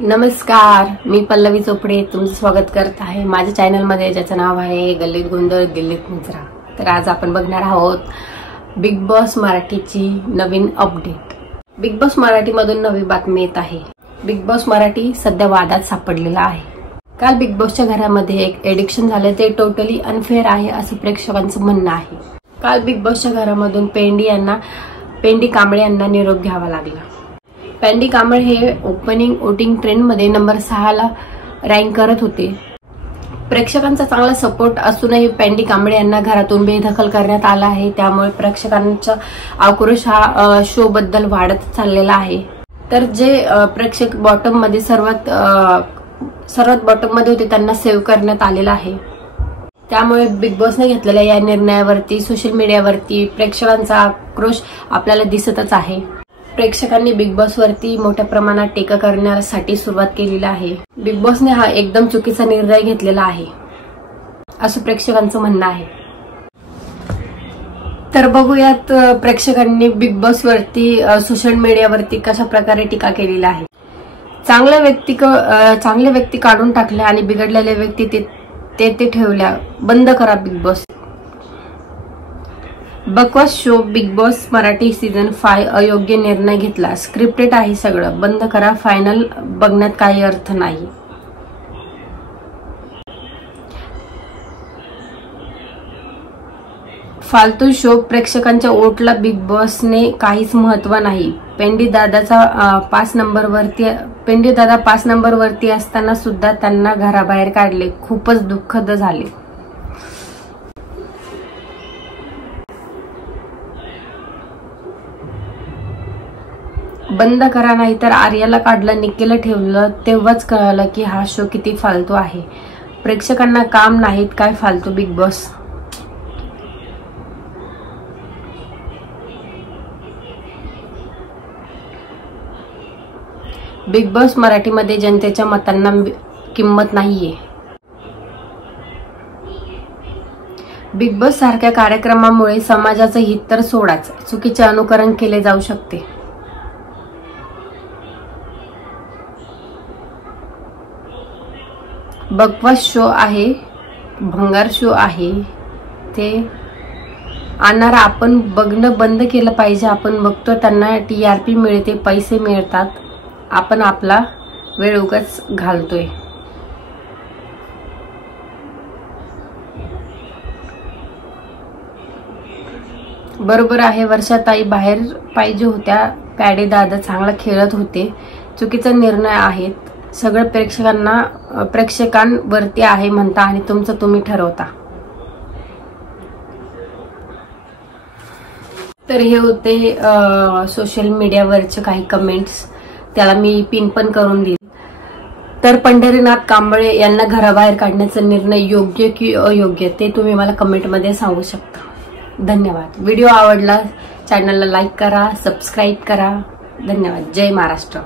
नमस्कार, मी पल्लवी चोपडे तुमचं स्वागत करत आहे माझ्या चॅनलमध्ये, ज्याचं नाव आहे गल्लीत गोंधळ दिल्लीत मुजरा। तर आज आपण बघणार आहोत बिग बॉस मराठीची नवीन अपडेट। बिग बॉस मराठी मधून नवी बातमी येत आहे। बिग बॉस मराठी सध्या वादात सापडलेला आहे। काल बिग बॉसच्या घरामध्ये एक एडिक्शन झाले, ते टोटली अनफेअर आहे असं प्रेक्षकांचं म्हणणं आहे। काल बिग बॉसच्या घरामधून पेंडी कांबळे यांना निरोप घ्यावा लागला। पेंडी कांबळे हे ओपनिंग वोटिंग ट्रेंड मध्ये नंबर 6 ला रँक करत होते। प्रेक्षकांचा चांगला सपोर्ट असूनही पेंडी कांबळे यांना घरातून बेदखल करण्यात आला आहे। त्यामुळे प्रेक्षकांचा आक्रोश हा शो बद्दल वाढत चाललेला आहे। तर जे प्रेक्षक बॉटम मध्ये सर्वात बॉटम मध्ये होते त्यांना सेव्ह करण्यात आलेला आहे। त्यामुळे बिग बॉसने घेतलेल्या या निर्णयावरती सोशल मीडियावरती प्रेक्षकांचा आक्रोश आपल्याला दिसतच आहे। प्रेक्षकांनी बिग बॉस वरती मोठ्या प्रमाणात टीका करण्यासाठी सुरुवात केलेली आहे। बिग बॉसने हा एकदम चुकीचा निर्णय घेतलेला आहे असं प्रेक्षकांचं म्हणणं आहे। तर बघूयात प्रेक्षकांनी बिग बॉस वरती सोशल मीडियावरती कशा प्रकारे टीका केलेली आहे। चांगले व्यक्ती काढून टाकल्या आणि बिघडलेले व्यक्ती ते ठेवल्या। बंद करा बिग बॉस। बकवास show big boss Marathi season 5 अयोग्य निर्णय घेतला। स्क्रिप्टेड आहे सगळं, बंद करा। फायनल बघण्यात काही अर्थ नाही। फालतू शो, प्रेक्षकांच्या वोटला बिग बॉसने काहीच महत्व नाही। पेंडी दादा 5 नंबर वरती असताना सुद्धा त्यांना घराबाहेर काढले, खूपच दुःखद झाले। बंद करा, नाहीतर आर्याला काढलं, निक्कीला ठेवलं। तेव्हाच कळलं की हा शो किती फालतू आहे। प्रेक्षकांना काम नाहीत काय फालतू बिग बॉस। बिग बॉस मराठीमध्ये जनतेच्या मतांना किंमत नाहीये। बिग बॉस सारख्या कार्यक्रमामुळे समाजाचं हित तर सोडाच, चुकीचे अनुकरण केले जाऊ शकते। बकवास शो आहे, भंगार शो आहे, ते आणणारा आपण बघणं बंद केलं पाहिजे। आपण बघतो त्यांना TRP मिळते, पैसे मिळतात, आपण आपला वेळ उगाच घालतोय। बरोबर आहे, वर्षाताई बाहेर पाहिजे होत्या। पॅडी दादा चांगला खेळत होते। चुकीचा निर्णय आहेत, सगळं प्रेक्षकांवरती आहे म्हणता आणि तुमचं तुम्ही ठरवता। तर हे होते सोशल मीडियावरचे काही कमेंट्स, त्याला मी पिन पण करून दिली। तर पंढरीनाथ कांबळे यांना घराबाहेर काढण्याचा निर्णय योग्य की अयोग्य ते तुम्ही मला कमेंटमध्ये सांगू शकता। धन्यवाद। व्हिडिओ आवडला चॅनलला लाईक करा, सबस्क्राईब करा। धन्यवाद। जय महाराष्ट्र।